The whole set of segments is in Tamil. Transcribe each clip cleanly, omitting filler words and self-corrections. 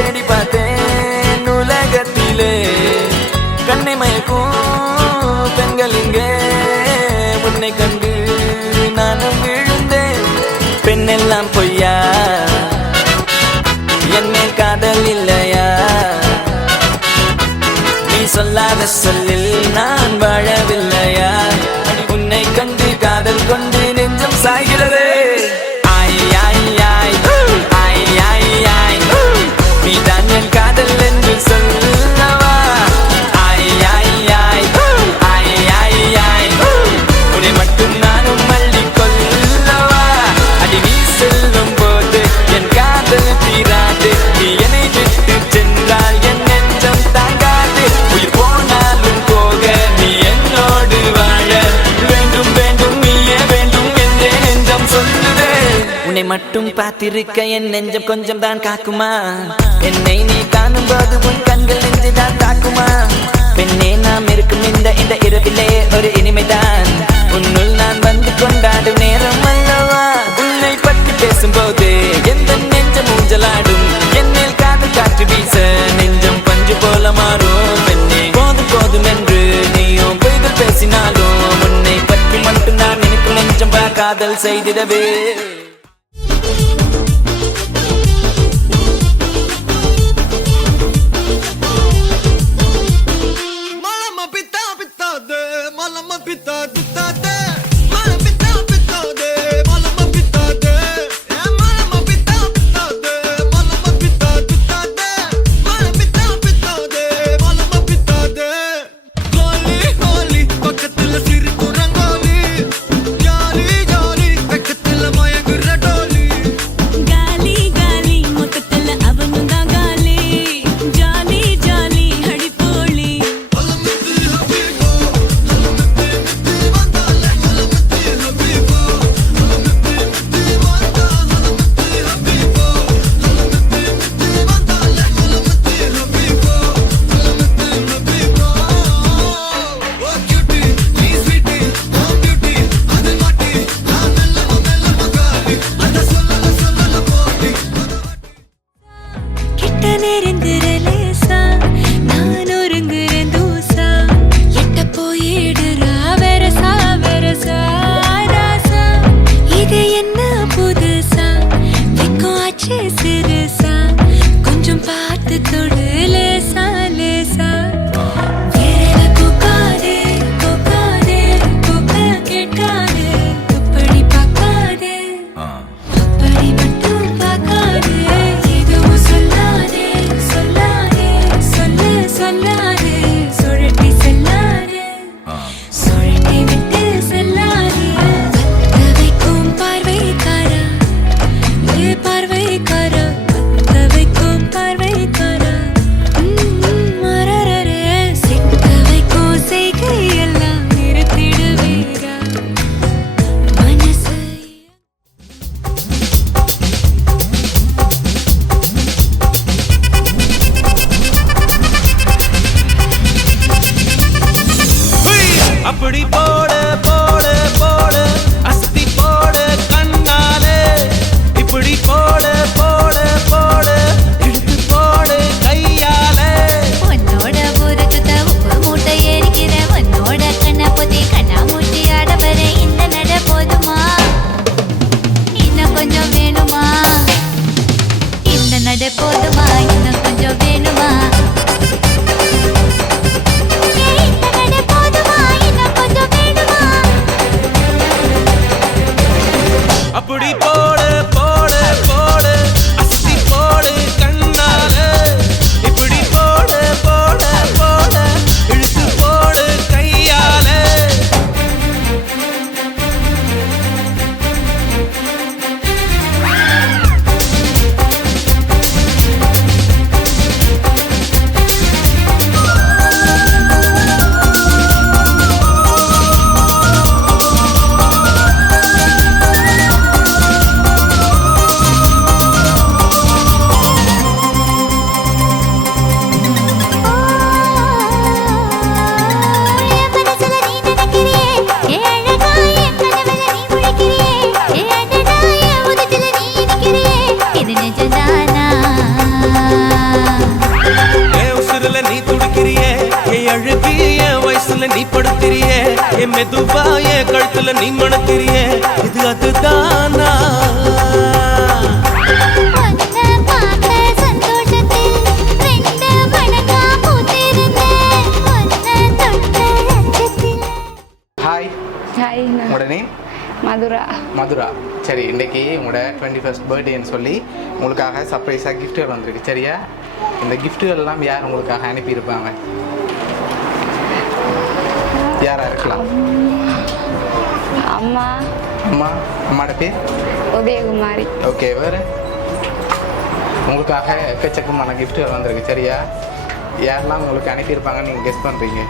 தேடி பார்த்தேன் உலகத்திலே கண்ணை மயக்கும் பெண்கள் இங்கே உன்னை கண்டு நானும் விழுந்தேன். பெண்ணெல்லாம் பொய்யா, என் மேல் காதல் இல்லையா? நீ சொல்லாத சொல்லில் நான் வாழவில்லையா? உன்னை கண்டு காதல் கொண்டு நெஞ்சம் சாய்கிறது. நீ தான் என் காதல் என்று சொல்லவா? உன்னை மட்டும் நானும் மல்லிக் கொள்ளவா? அடி நீ செல்லும் போது என் காதல் தீராது. நீ என்னை விட்டு சென்றால் என் நெஞ்சம் தாங்காது. உயிர் போனாலும் போக நீ என்னோடு வாழ வேண்டும் வேண்டும், நீயே வேண்டும் என்றே நெஞ்சம் சொல்லுதே. உன்னை மட்டும் பார்த்திருக்க என் நெஞ்சம் கொஞ்சம் தான் காக்குமா? என்னை நீ காணும் போது உன் கண்கள் நெஞ்சை தான் தாக்குமா? பெண்ணே நாம் இருக்கும் இந்த இரவிலே ஒரு இனிமைதான் உன்னுள் நான் வந்து கொண்டாடும் நேரம் அல்லவா? உன்னை பற்றி பேசும்போது எந்த நெஞ்சம் ஊஞ்சலாடும். என்னில் காதல் காற்று வீச நெஞ்சம் பஞ்சு போல மாறும். பெண்ணே போதும் போதும் என்று நீயும் பொய்கள் பேசினாலும் உன்னை பற்றி மட்டும் நான் எனக்கு நெஞ்சம் காதல் செய்திடவே. அப்படி போட போட போட அஸ்தி போட கண்ணாலே, இப்படி போட போட போட இழுத்து போட கையாலே. உன்னோட ஊருக்கு உப்பு மூட்டை ஏறிக்கிற, உன்னோட கண்ண பொதி கண்ணா மூட்டி ஆட வர இந்த நட போதுமா? இன்னும் கொஞ்சம் வேணுமா? இந்த நட போதுமா? இன்னும் கொஞ்சம் வேணுமா? அப்படி போட போட போட அஸ்தி போட கண்ணாலே, இப்படி போட போட போட இழுத்து போட கையாலே. நீ படுத்திரியே என் மெதுவா என் கழுத்துல நீ மணத்திரியே இது அதுதானா உன்னை பார்த்த சந்தோஷத்தில் ரெண்டு மடங்கா பூத்திருந்தேன். உன்னை தொட்ட அச்சத்தில் ஹாய், ஹாய் உங்களோட நேம்? மதுரா. மதுரா. சரி, இன்னைக்கு உங்களோட 21st பர்த்டேன்னு சொல்லி உங்களுக்காக சர்ப்ரைஸாக கிஃப்ட்டுகள் வந்திருக்கு. சரியா? இந்த கிஃப்ட்டுகள் எல்லாம் யார் உங்களுக்காக அனுப்பியிருப்பாங்க? யாரா இருக்கலாம்? அம்மா அம்மா. அம்மாவோட பேர்? உதயகுமாரி. ஓகே, வேறு? உங்களுக்காக எக்கச்சக்கமான கிஃப்ட்டுகள் வந்திருக்கு. சரியா? யாரெல்லாம் உங்களுக்கு அனுப்பியிருப்பாங்கன்னு நீங்கள் கெஸ் பண்ணுறீங்க?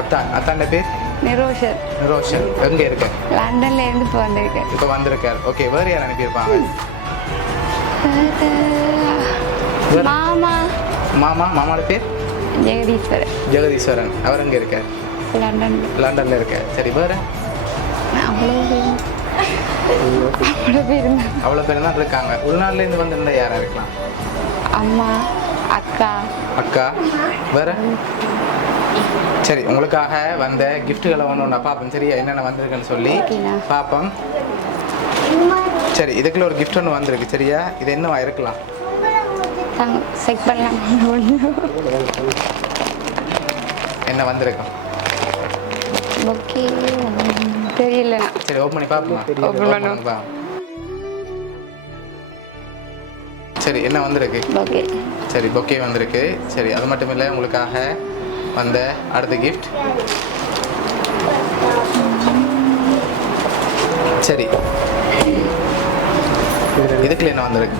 அத்தான் அத்தாண்ட பேர்? நிரோஷர். ரோஷன். எங்கே இருக்க? லண்டன்ல இருந்து இப்போ வந்திருக்கேன். இப்போ வந்திருக்கார். ஓகே, வேறு யார் அனுப்பியிருப்பாங்க? மாமா மாமாவோட பேர்? ஜெகதீஸ்வரன். ஜெகதீஸ்வரன். அவர் எங்கே இருக்கார்? லண்டன்ல. லண்டனில் இருக்கார். சரி, வேறு? அவ்வளோ பேர் தான். அவ்வளோ பேர் தான் இருக்காங்க. உள்நாட்டிலேருந்து வந்திருந்தா யாராக இருக்கலாம்? அம்மா, அக்கா. அக்கா. வேறு? சரி, உங்களுக்காக வந்த கிஃப்ட்டுகளை ஒன்று நான் பார்ப்போம். சரியா? என்னென்ன வந்திருக்குன்னு சொல்லி ஓகேண்ணா. பார்ப்போம். சரி, இதுக்குள்ள ஒரு கிஃப்ட் ஒன்று வந்திருக்கு. சரியா? இது என்னவா இருக்கலாம்? செக் பண்ணலாம். என்ன வந்திருக்கும்? ஓகே, தெரியலண்ணா. சரி, ஓப்பன் பண்ணி பார்ப்போம். Open பண்ணுவோம். சரி, என்ன வந்திருக்கு? ஓகே. சரி, பொக்கே வந்திருக்கு. சரி, அது மட்டும் இல்லை, உங்களுக்காக வந்த அடுத்த கிஃப்ட். சரி, இதுக்குள்ள என்ன வந்திருக்கு?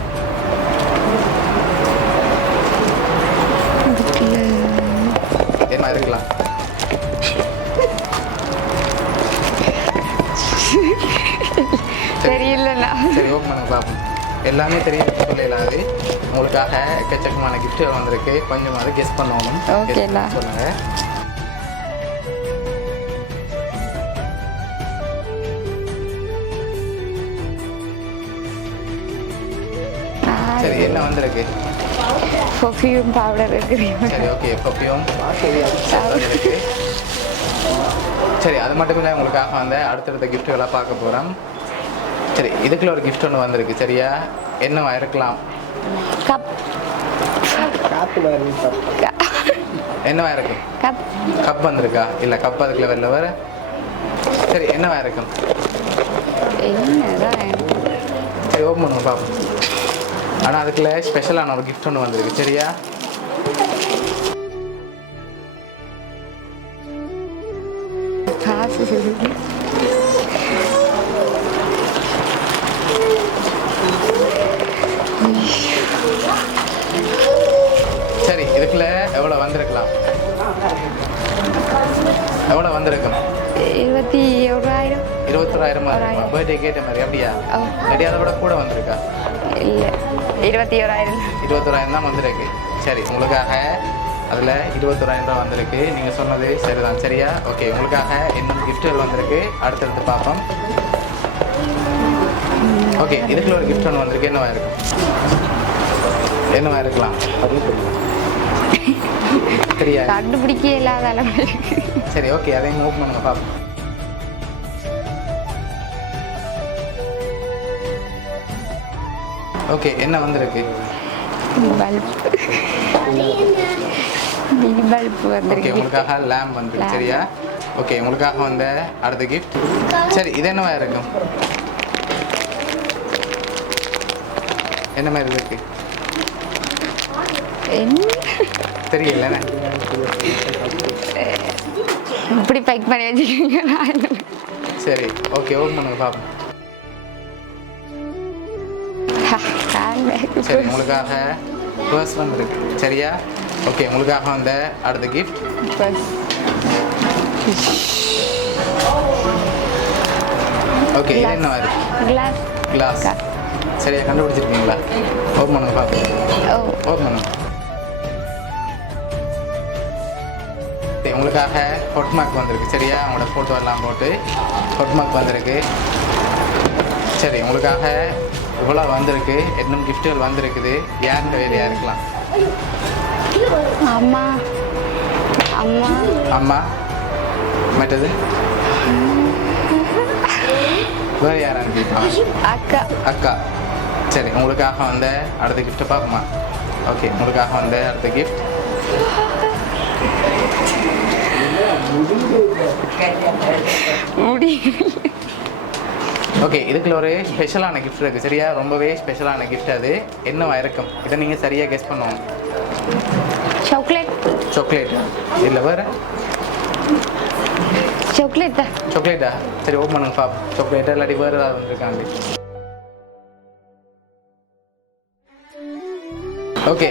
என்ன இருக்கலாம்? தெரியலண்ணா. சரி, ஓப்பன் பண்ணுங்க பார்ப்போம். எல்லாமே தெரியும் சொல்லலாது. உங்களுக்காக எக்கச்சக்கமான கிஃப்ட் வந்திருக்கு. கொஞ்சம் அதை கெஸ் பண்ணணும். ஓகேண்ணா. சொல்லுங்க. சரி, என்ன வந்திருக்கு? பர்ஃப்யூம் பவுடர் இருக்கு. சரி, ஓகே, பர்ஃப்யூம் இருக்கு. சரி, அது மட்டும் இல்லை, உங்களுக்காக வந்து அடுத்தடுத்த கிஃப்ட்டுகளாக பார்க்க போகிறோம். சரி, இதுக்குள்ள ஒரு கிஃப்ட் ஒன்று வந்திருக்கு. சரியா? என்னவா இருக்கலாம்? கப். என்னவா இருக்கு? கப். கப் வந்திருக்கா? இல்லை, கப் அதுக்குள்ள வரல. வேறு? சரி, என்னவா இருக்கும்? என்னதான் சரி, ஓப்பன் பண்ணுங்க பார்ப்போம். ஆனால் அதுக்குள்ள ஸ்பெஷலான ஒரு கிஃப்ட் ஒன்று வந்திருக்கு. சரியா? காசு. சரி, இதுக்குள்ள எவ்வளோ வந்திருக்கலாம்? எவ்வளோ வந்திருக்கும்? 21,000. 21,000 பர்த்டே கேட்ட மாதிரி. அப்படியா? ரெடி, அதை விட கூட வந்திருக்கா? இல்லை, 21,000. 21,000 தான் வந்திருக்கு. சரி, உங்களுக்காக அதில் 21,000 ரூபா வந்திருக்கு. நீங்கள் சொன்னது சரிதான். சரியா? ஓகே, உங்களுக்காக இன்னும் கிஃப்ட்டுகள் வந்திருக்கு. அடுத்தடுத்து பார்ப்போம். ஓகே, இதுக்குள்ள ஒரு கிஃப்ட் ஒன்று வந்திருக்கு. என்னவா இருக்கும்? என்னவா இருக்கலாம்? சரியா? கண்டுபிடிக்க இல்லாத அளவு. சரி, ஓகே, அதையும் ஓப்பன் பண்ணுங்க பார்ப்போம். ஓகே, என்ன வந்திருக்கு? பல்ப். மினி பல்ப் ஓகே, வந்திருக்கு. உங்களுக்காக லேம்ப் வந்திருக்கு. சரியா? ஓகே, உங்களுக்காக வந்த அடுத்த கிஃப்ட். சரி, இது என்னவா இருக்கும்? என்ன மாதிரி இருக்கு? தெரியல. இப்படி பேக் பண்ணி வச்சுக்கோங்க. சரி, ஓகே, ஓப்பன் பண்ணுங்க பார்ப்போம். சரி, உங்களுக்காக பர்ஸ் வந்திருக்கு. சரியா? ஓகே, உங்களுக்காக வந்த அடுத்த கிஃப்ட். ஓகே, இது என்ன மாதிரி? கிளாஸ். கிளாஸ். சரியா கண்டுபிடிச்சிருக்கீங்களா? ஓப்பன் பண்ணுங்க பார்ப்போம். ஓப்பன் பண்ணுங்க. உங்களுக்காக ஹொட் மார்க் வந்திருக்கு. சரியா? உங்களோட ஃபோட்டோ எல்லாம் போட்டு ஹொட் மார்க் வந்திருக்கு. சரி, உங்களுக்காக இவ்வளோ வந்திருக்கு. இன்னும் கிஃப்ட்டுகள் வந்திருக்குது. யாருன்ற வேலையாக இருக்கலாம்? அம்மா, அம்மா அம்மா மற்றது வேறு யார் அனுப்பியிருப்பாங்க அக்கா அக்கா சரி உங்களுக்காக வந்த அடுத்த கிஃப்ட்டை பார்க்குமா ஓகே உங்களுக்காக வந்த அடுத்த கிஃப்ட் ஓகே இதுக்குள்ள ஒரு ஸ்பெஷலான கிஃப்ட் இருக்குது சரியா ரொம்பவே ஸ்பெஷலான கிஃப்ட் அது என்னவா இருக்கும் இதை நீங்கள் சரியாக கெஸ் பண்ணுவோம் சாக்லேட் சாக்லேட் இல்லை வேறு சாக்லேட்டா சாக்லேட்டா சரி ஓப்பன் பண்ணுங்க பாப் சாக்லேட்டா இல்லாட்டி வேறு ஏதாவது வந்துருக்காங்க ஓகே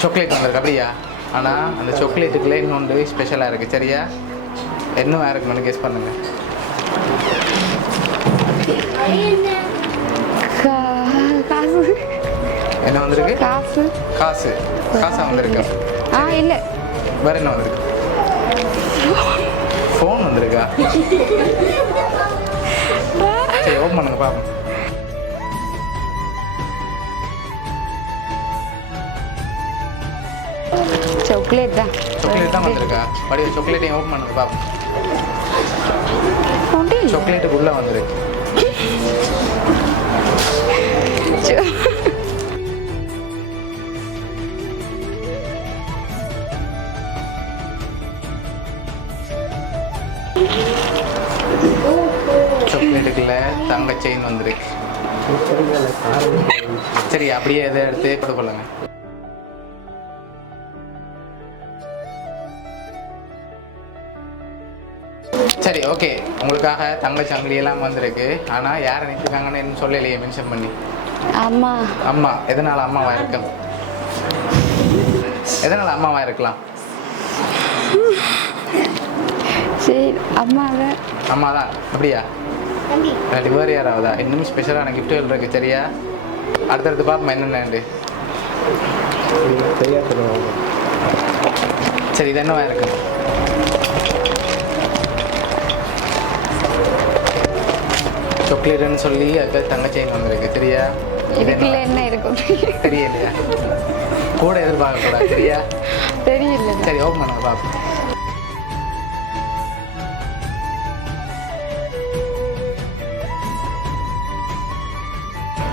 சாக்லேட் வந்திருக்கு அப்படியா ஆனால் அந்த சாக்லேட்டுக்குள்ளே இன்னொன்று ஸ்பெஷலாக இருக்குது சரியா என்னவா இருக்குன்னு கெஸ் பண்ணுங்க காசு என்ன வந்திருக்கு காசு காசு காசா வந்திருக்கு இல்லை வேற என்ன வந்திருக்கு ஃபோன் வந்திருக்கா சரி ஓப்பன் பண்ணுங்க பாப்போம் சாக்லேட் தான் சாக்லேட் தான் வந்திருக்கா படிய சாக்லேட்டையும் ஓப்பன் பண்ணுங்க பாப்போம் சாக்லேட்டுக்குள்ளே வந்திருக்கு சாக்லேட்டுக்குள்ள தங்க செயின் வந்துருக்கு சரி அப்படியே இதை எடுத்து கொடுக்கலங்க சரி ஓகே உங்களுக்காக தங்க சங்கிலி எல்லாம் வந்திருக்கு ஆனால் யார் நினைச்சிருக்காங்கன்னு என்ன சொல்லலையே மென்ஷன் பண்ணி அம்மா அம்மா எதனால அம்மாவா இருக்கும் எதனால அம்மாவா இருக்கலாம் சரி அம்மாவை அம்மா தான் அப்படியா இல்லாட்டி வேறு யாராவதா இன்னும் ஸ்பெஷலான கிஃப்ட்டுகள் இருக்கு சரியா அடுத்தடுத்து பார்ப்போம் என்னென்னு சரி இது என்னவா இருக்கு சாக்லேட்டுன்னு சொல்லி அதுக்கு தங்க செயின் வந்திருக்கு சரியா இதுக்குள்ள என்ன இருக்கும் தெரியலையா கூட எதிர்பார்க்க கூடாது சரியா தெரியல சரி ஓப்பன் பண்ணுங்க பார்ப்போம்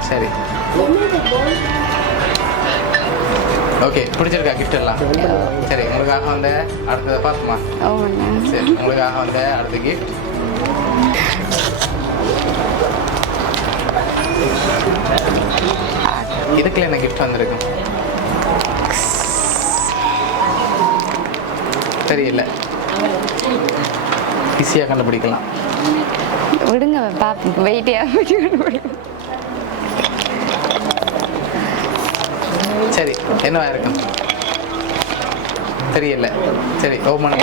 சரி ஓகே பிடிச்சிருக்கா கிஃப்ட் எல்லாம் சரி உங்களுக்காக வந்த அடுத்ததை பார்ப்போமா சரி உங்களுக்காக வந்த அடுத்த கிஃப்ட் இதுக்குள்ள என்ன கிஃப்ட் வந்திருக்கும் தெரியல ஈஸியாக கண்டுபிடிக்கலாம் விடுங்க பாப்போம் வெயிட்டியாக சரி என்னவா இருக்கும் தெரியல சரி ஓப்பன்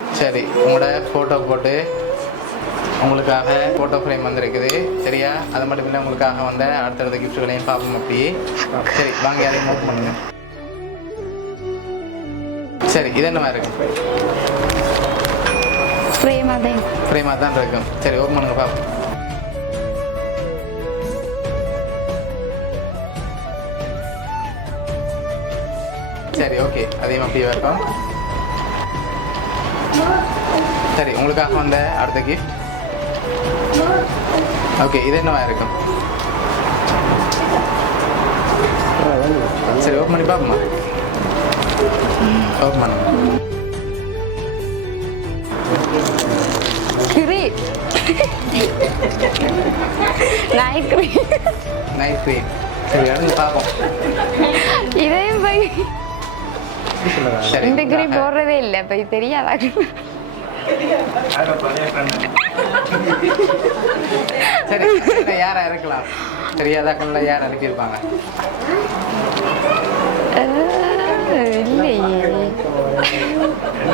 சரி உங்களோட ஃபோட்டோ போட்டு உங்களுக்காக ஃபோட்டோ ஃப்ரேம் வந்திருக்குது சரியா அது மட்டும் இல்லை உங்களுக்காக வந்த அடுத்தடுத்த கிஃப்ட்டுகளையும் பார்ப்போம் அப்படியே சரி வாங்க யாரையும் ஓப்பன் பண்ணுங்க சரி இது என்னவா இருக்கு ஃப்ரேமாக தான் இருக்கும் சரி ஓப்பன் பண்ணுங்க பார்ப்போம் சரி ஓகே அதையும் அப்படியே இருக்கும் சரி உங்களுக்காக வந்த அடுத்த கிஃப்ட் ஓகே இது என்னவா இருக்கும் சரி ஓப்பன் பண்ணி பார்ப்போமா ஓப்பன் பண்ணுங்க நைட் க்ரீம் நைட் க்ரீம் சரி எடுத்து பார்ப்போம் இதையும் போய் சரி இந்த க்ரீம் போடுறதே இல்லை போய் தெரியாதா சரி யாரா இருக்கலாம் தெரியாதாக்கள்ல யார் அனுப்பியிருப்பாங்க இல்லையே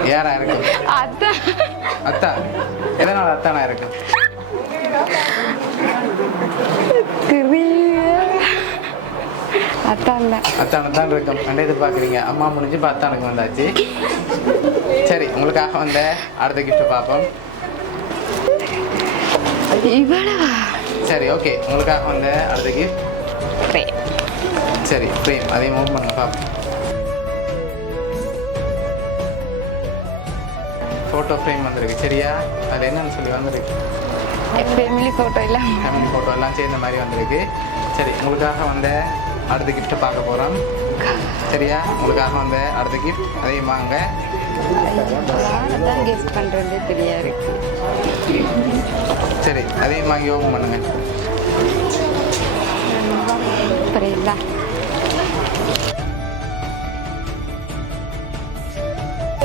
யாரா இருக்கும் அதான் அத்தா எதனால அத்தானா இருக்கும் அத்தானு தான் இருக்கும் ரெண்டு எதிர்பார்க்குறீங்க அம்மா முடிஞ்சு இப்போ அத்தானுக்கு வந்தாச்சு சரி உங்களுக்காக வந்த அடுத்த கிஃப்ட் பார்ப்போம் சரி ஓகே உங்களுக்காக வந்த அடுத்த கிஃப்ட் சரி ஃப்ரேம் அதையும் மூவ் பண்ணுங்க பார்ப்போம். ஃபோட்டோ ஃப்ரேம் வந்திருக்கு சரியா? அதில் என்னன்னு சொல்லி வந்திருக்கு? ஃபேமிலி ஃபோட்டோ இல்லை ஃபேமிலி ஃபோட்டோ எல்லாம் சேர்ந்த மாதிரி வந்திருக்கு. சரி உங்களுக்காக வந்த அடுத்த கிஃப்ட்டை பார்க்க போகிறோம் சரியா? உங்களுக்காக வந்த அடுத்த கிஃப்ட் அதையும் வாங்க. தான் கெஸ்ட் பண்ணுறது தெரியா இருக்கு. சரி அதையும் வாங்கி ஓப்பன் பண்ணுங்க. புரியுதா?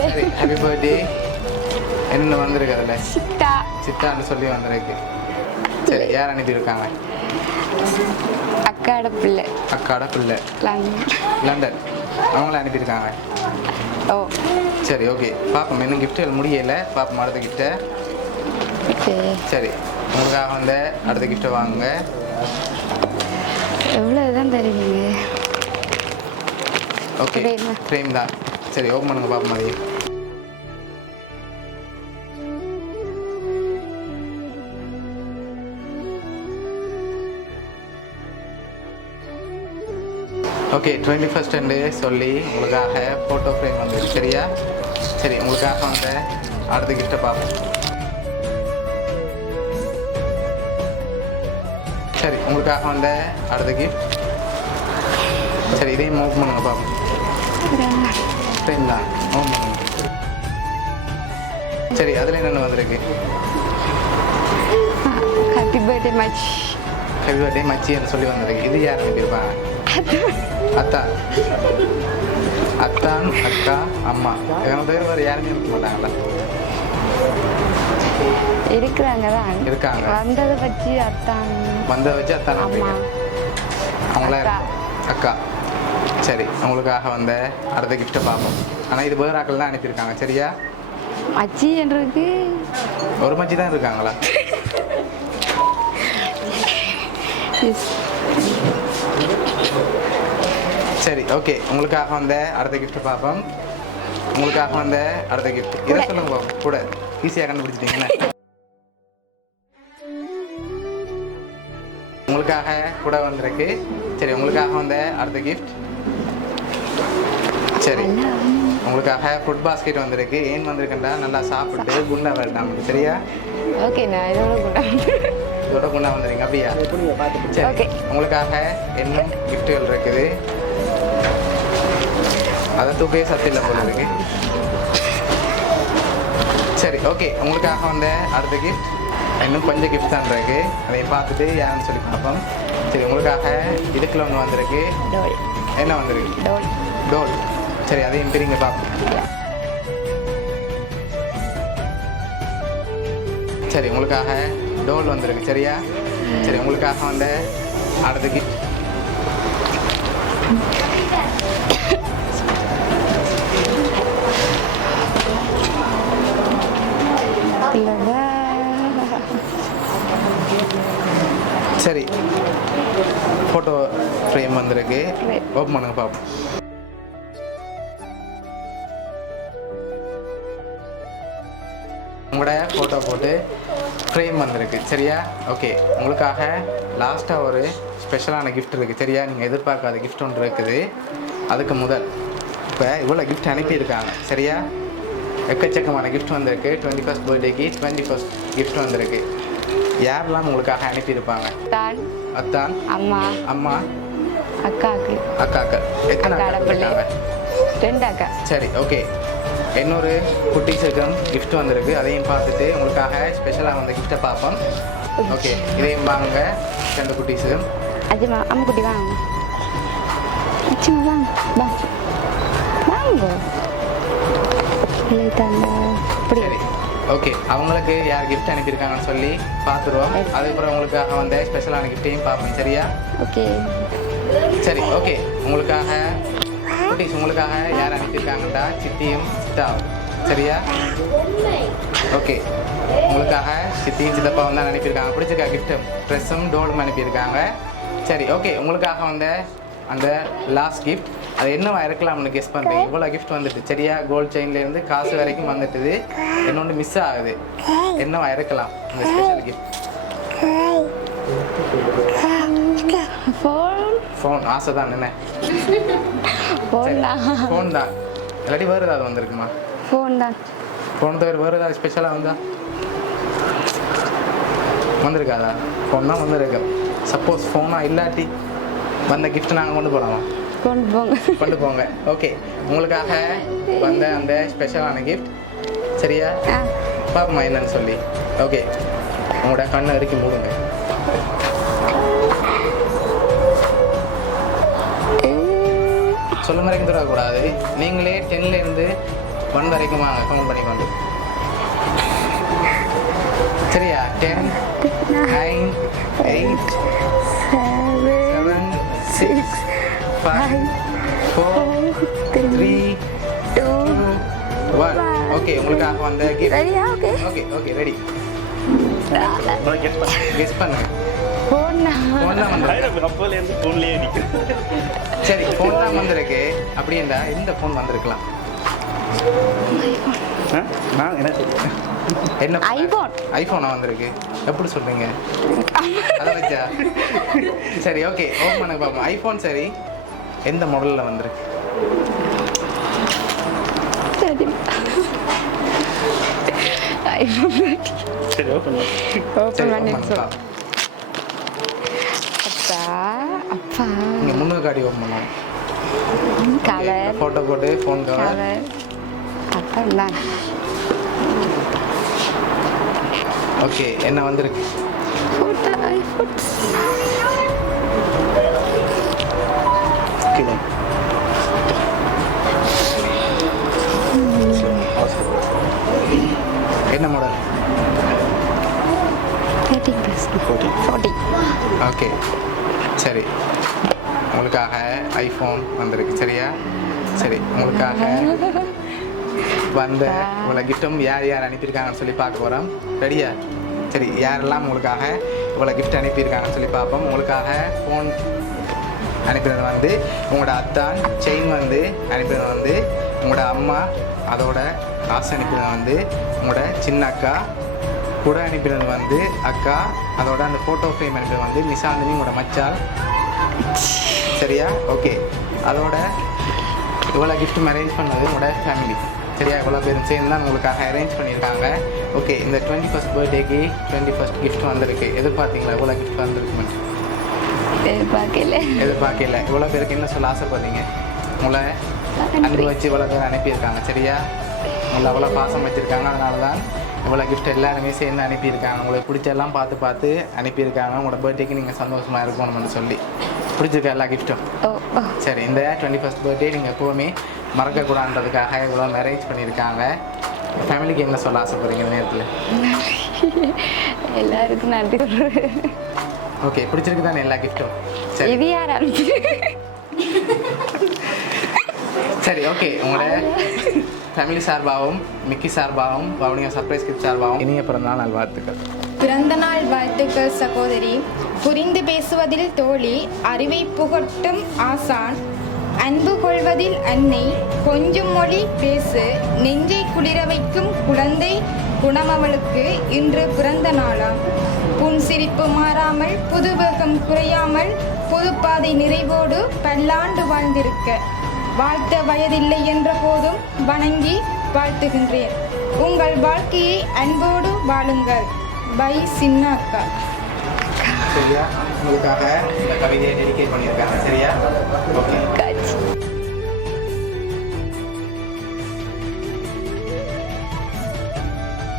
சரி ஹாப்பி பர்த்டே. என்ன வந்திருக்கு அதில்? சித்தா சித்தான்னு சொல்லி வந்திருக்கு. சரி யார் அனுப்பியிருக்காங்க? அக்காட பிள்ளை அக்காட பிள்ளை லண்டன் அவங்கள அனுப்பியிருக்காங்க. ஓ சரி ஓகே பார்ப்போம். இன்னும் கிஃப்ட்டுகள் முடியலை, பார்ப்போம் அடுத்த கிஃப்ட்டை. ஓகே. சரி உங்களுக்காக வந்து அடுத்த கிஃப்ட்டை வாங்குங்க. எவ்வளோ தான் தருவீங்க? Okay Frame. ஃப்ரேம் தான். சரி ஓப்பன் பண்ணுங்க பார்ப்போம் அதையும். ஓகே 21st சொல்லி உங்களுக்காக ஃபோட்டோ ஃப்ரேம் வந்துருக்கு சரியா? சரி உங்களுக்காக வந்து அடுத்த கிஃப்ட்டை பார்ப்போம். சரி உங்களுக்காக வந்த அடுத்த கிஃப்ட். சரி இதையும் மூவ் பண்ணுங்க பார்ப்போம். ஃப்ரேம் தான் மூவ் பண்ணுங்க. சரி அதில் என்னென்ன வந்திருக்கு? ஹாப்பி பர்த்டே மச். ஹாப்பி பர்த்டே மச்சின்னு சொல்லி வந்திருக்கு. இது யார் அனுப்பியிருப்பாங்க? அத்தான் அத்தான் அக்கா அம்மா இவங்க பேர் வேறு யாருமே இருக்க மாட்டாங்களா? இருக்கிறாங்க தான் இருக்காங்க. வந்ததை வச்சு அத்தான் வந்ததை வச்சு அத்தான் அம்மா அவங்கள அக்கா. அக்கா. சரி உங்களுக்காக வந்த அடுத்த கிஃப்ட்டை பார்ப்போம். ஆனால் இது வேறு ஆக்கள் தான் அனுப்பியிருக்காங்க சரியா? மச்சி என்றதுக்கு ஒரு மச்சி தான் இருக்காங்களா? சரி ஓகே உங்களுக்காக வந்த அடுத்த கிஃப்ட்டை பார்ப்போம். உங்களுக்காக வந்த அடுத்த கிஃப்ட் இதை சொல்லுங்க பார்ப்போம். கூட ஈஸியாக கண்டுபிடிச்சிட்டீங்கன்னு. உங்களுக்காக கூட வந்திருக்கு. சரி உங்களுக்காக வந்த அடுத்த கிஃப்ட். சரி உங்களுக்காக ஃபுட் பாஸ்கெட் வந்திருக்கு. ஏன் வந்திருக்குண்டா நல்லா சாப்பிட்டு குண்டா வரலாம் சரியா? ஓகே நான் இதோட கூட இதோட குண்டா வந்துடுங்க அப்படியா? சரி Okay. உங்களுக்காக இன்னும் கிஃப்ட்டுகள் இருக்குது. அதை தூக்கவே சத்து இல்லை போல இருக்கு. சரி ஓகே உங்களுக்காக வந்த அடுத்த கிஃப்ட். இன்னும் கொஞ்சம் கிஃப்ட் தான் இருக்கு. அதையும் பார்த்துட்டு யாருன்னு சொல்லி பார்ப்போம். சரி உங்களுக்காக இதுக்குள்ள ஒன்று வந்திருக்கு. டோல் என்ன வந்திருக்கு? Toll toll. சரி அதையும் பிரிங்க பார்ப்போம். சரி உங்களுக்காக டோல் வந்திருக்கு சரியா? சரி உங்களுக்காக வந்த அடுத்த கிஃப்ட். சரி ஃபோட்டோ ஃப்ரேம் வந்திருக்கு. ஓப்பன் பண்ணுங்க பார்ப்போம். உங்களோட ஃபோட்டோ போட்டு ஃப்ரேம் வந்திருக்கு சரியா? ஓகே உங்களுக்காக லாஸ்ட்டாக ஒரு ஸ்பெஷலான கிஃப்ட் இருக்குது சரியா? நீங்கள் எதிர்பார்க்காத கிஃப்ட் ஒன்று இருக்குது. அதுக்கு முதல் இப்போ இவ்வளோ கிஃப்ட் அனுப்பியிருக்காங்க சரியா? எக்கச்சக்கமான கிஃப்ட் வந்திருக்கு. 21st பர்த்டேக்கு 21st கிஃப்ட் வந்திருக்கு. யாரெல்லாம் உங்களுக்காக அனுப்பியிருப்பாங்க? தான் அத்தான் அம்மா அம்மா அக்காக்கு அக்காக்கு. எத்தனை அக்காட அக்கா பிள்ளை. இருக்காங்க? 2 அக்கா. சரி ஓகே இன்னொரு குட்டீஸுக்கும் கிஃப்ட் வந்திருக்கு. அதையும் பார்த்துட்டு உங்களுக்காக ஸ்பெஷலாக வந்த கிஃப்ட்டை பார்ப்போம். ஓகே இதையும் வாங்க 2 குட்டீஸுக்கும். அஜிமா அம்மா குட்டி வாங்க. அச்சிமா வாங்க வாங்க வாங்க. இல்லை தாங்க இப்படி சரி ஓகே அவங்களுக்கு யார் கிஃப்ட் அனுப்பியிருக்காங்கன்னு சொல்லி பார்த்துருவோம். அதுக்கப்புறம் உங்களுக்காக வந்த ஸ்பெஷலான கிஃப்ட்டையும் பார்ப்போம் சரியா? ஓகே. சரி ஓகே உங்களுக்காக குட்டீஸ் உங்களுக்காக யார் அனுப்பியிருக்காங்கடா? சித்தியும் சித்தாவும் சரியா? ஓகே உங்களுக்காக சித்தியும் சித்தப்பாவும் தான் அனுப்பியிருக்காங்க. பிடிச்சிருக்கா கிஃப்ட்டும் ட்ரெஸ்ஸும் டோலும் அனுப்பியிருக்காங்க. சரி ஓகே உங்களுக்காக வந்த அந்த லாஸ்ட் கிஃப்ட் அது என்னவா இருக்கலாம்னு கெஸ் பண்ணுறீங்க? இவ்வளோ கிஃப்ட் வந்துட்டு சரியா? கோல்ட் செயின்லேருந்து காசு வரைக்கும் வந்துட்டுது. இன்னொன்று மிஸ் ஆகுது. என்னவா இருக்கலாம் அந்த ஸ்பெஷல் கிஃப்ட்? ஃபோன் ஆசை தான் என்ன? ஃபோன் தான். ஃபோன் தான். இல்லாட்டி வேறு ஏதாவது வந்திருக்குமா? ஃபோன் தான். ஃபோன் தவிர வேறு ஏதாவது ஸ்பெஷலாக வந்திருக்காதா? ஃபோன் தான் வந்திருக்கு. சப்போஸ் ஃபோனாக இல்லாட்டி வந்த கிஃப்ட் நாங்கள் கொண்டு போகலாமா? கொண்டு போங்க. ஓகே, உங்களுக்காக வந்த அந்த ஸ்பெஷலான கிஃப்ட். சரியா? பாப்பமா என்னன்னு சொல்லி. ஓகே, உங்களோட கண்ணை இறுக்கி மூடுங்க. சொல்ல வரைக்கும் தரக்கூடாது. நீங்களே 10லேருந்து 1 வரைக்கும் வாங்க, கவுண்ட் பண்ணி கொண்டு. சரியா? 10, 9, 8, 7, 6, 5, 4, 3, 2, 1. ஓகே, உங்களுக்காக வந்த கிஃப்ட். ரெடியா? Okay. Okay okay ready. Guess பண்ணுங்க. ஃபோன் தான். ஃபோன் தான் வந்திருக்கு. சரி, ஃபோன் தான் வந்திருக்கு. அப்படின்னா இந்த ஃபோன் வந்திருக்கலாம். என்ன? ஐஃபோனா வந்திருக்கு. எப்படி சொல்றீங்க? அதை வச்சா? சரி, ஓகே, ஓப்பன் பண்ண பார்ப்போம். ஐஃபோன் சரி, எந்த மாடலில் வந்திருக்கு? சரி, ஓப்பன் பண்ணி பண்ணலாம். அப்பா நீங்கள் முன்னுக்கு காட்டி ஓப்பன் பண்ணுவோம். கலர் ஃபோட்டோ போட்டு ஃபோன் கவர். அப்பா தான். ஓகே, என்ன வந்திருக்கு? என்ன மாடல்? 40. ஓகே, சரி, உங்களுக்காக ஐஃபோன் வந்திருக்கு. சரியா? சரி, உங்களுக்காக வந்த உங்களை கிஃப்ட்டும் யார் யார் அனுப்பியிருக்காங்கன்னு சொல்லி பார்க்க போகிறோம். ரெடியா? சரி, யாரெல்லாம் உங்களுக்காக இவ்வளோ கிஃப்ட் அனுப்பியிருக்காங்கன்னு சொல்லி பார்ப்போம். உங்களுக்காக ஃபோன் அனுப்பினது வந்து உங்களோட அத்தான், செயின் வந்து அனுப்பினது வந்து உங்களோட அம்மா, அதோட காசு அனுப்பினது வந்து உங்களோட சின்ன அக்கா, கூட அனுப்பினது வந்து அக்கா, அதோட அந்த ஃபோட்டோ ஃப்ரேம் அனுப்பினது வந்து நிசாந்தினி, உங்களோட மச்சால். சரியா? ஓகே, அதோட இவ்வளோ கிஃப்ட்டும் அரேஞ்ச் பண்ணது உங்களோட ஃபேமிலி. சரியா? இவ்வளோ பேரும் சேர்ந்து தான் உங்களுக்காக அரேஞ்ச் பண்ணியிருக்காங்க. ஓகே, இந்த 21st பர்த்டேக்கு 21st கிஃப்ட் வந்திருக்கு. எதிர்பார்த்தீங்களா இவ்வளோ கிஃப்ட் வந்திருக்குமே? எதிர்பார்க்கல. இவ்வளோ பேருக்கு என்ன சொல்ல ஆசைப்படுறீங்க? உங்களை அன்பு வச்சு இவ்வளோ பேர் அனுப்பியிருக்காங்க. சரியா? உங்களை அவ்வளோ பாசம் வச்சுருக்காங்க. அதனால தான் இவ்வளோ கிஃப்ட் எல்லாருமே சேர்ந்து அனுப்பியிருக்காங்க. உங்களுக்கு பிடிச்செல்லாம் பார்த்து அனுப்பியிருக்காங்க. உங்களோட பர்த்டேக்கு நீங்கள் சந்தோஷமாக இருக்கணும்னு சொல்லி. பிடிச்சிருக்க எல்லா கிஃப்ட்டும்? சரி, இந்த 21st பர்த்டே நீங்கள் எப்போவுமே மறக்கக்கூடாதுன்றதுக்காக இவ்வளோ அரேஞ்ச் பண்ணியிருக்காங்க. ஃபேமிலிக்கு என்ன சொல்ல ஆசைப்படுறீங்க இந்த நேரத்தில்? எல்லாருக்கும் நன்றி சொல்கிறேன். ஓகே, பிடிச்சிருக்கு தானே எல்லா கிஃப்ட்டும்? சரி, இது யார் அனுப்பி? சரி, ஓகே, உங்களோட ஃபேமிலி சார்பாகவும் மிக்கி சார்பாகவும் பவுனியா சர்ப்ரைஸ் கிஃப்ட் சார்பாகவும் இனிய பிறந்தநாள் நல்வாழ்த்துக்கள். பிறந்தநாள் வாழ்த்துக்கள் சகோதரி. புரிந்து பேசுவதில் தோழி, அறிவை புகட்டும் ஆசான், அன்பு கொள்வதில் அன்னை, கொஞ்சம் மொழி பேசு, நெஞ்சை குளிர வைக்கும் குழந்தை குணமவளுக்கு இன்று பிறந்த நாளாம். புன் சிரிப்பு மாறாமல், புதுவேகம் குறையாமல், புதுப்பாதை நிறைவோடு பல்லாண்டு வாழ்ந்திருக்க. வாழ்த்த வயதில்லை என்ற போதும் வணங்கி வாழ்த்துகின்றேன். உங்கள் வாழ்க்கையை அன்போடு வாழுங்கள். பை சின்ன அக்கா. சரியா? உங்களுக்காக இந்த கவிதையை டெடிகேட் பண்ணியிருக்காங்க. சரியா? ஓகே.